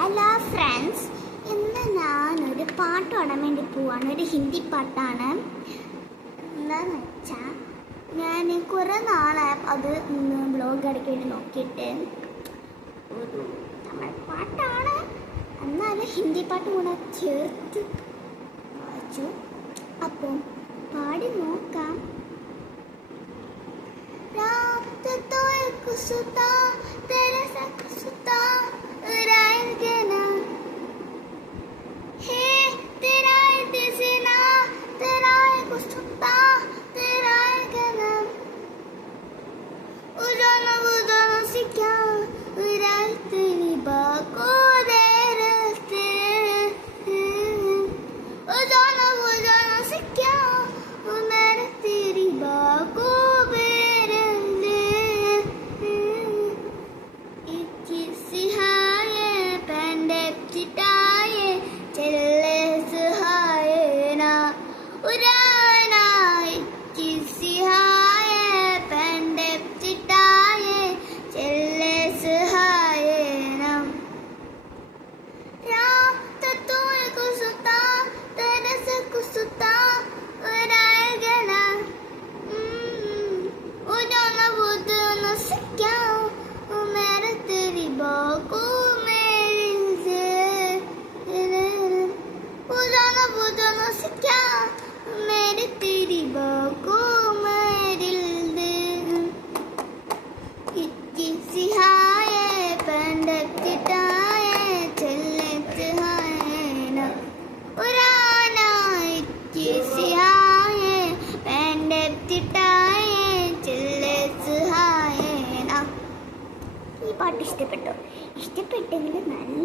Hello friends, ഇന്ന് ഞാനൊരു പാട്ട് പാടാൻ വേണ്ടി പോവാണ്. ഒരു ഹിന്ദി പാട്ടാണ്. എന്താണെന്ന് വെച്ചാൽ ഞാൻ കുറേ നാളെ അത് ബ്ലോഗ് ഇടയ്ക്ക് വേണ്ടി നോക്കിയിട്ട് ഒരു തമിഴ് പാട്ടാണ്, എന്നാലും ഹിന്ദി പാട്ട് കൂടെ ചേർത്ത് വായിച്ചു. അപ്പം പാടി നോക്കാം. ഈ പാട്ട് ഇഷ്ടപ്പെട്ടോ? ഇഷ്ടപ്പെട്ടെങ്കിൽ നല്ല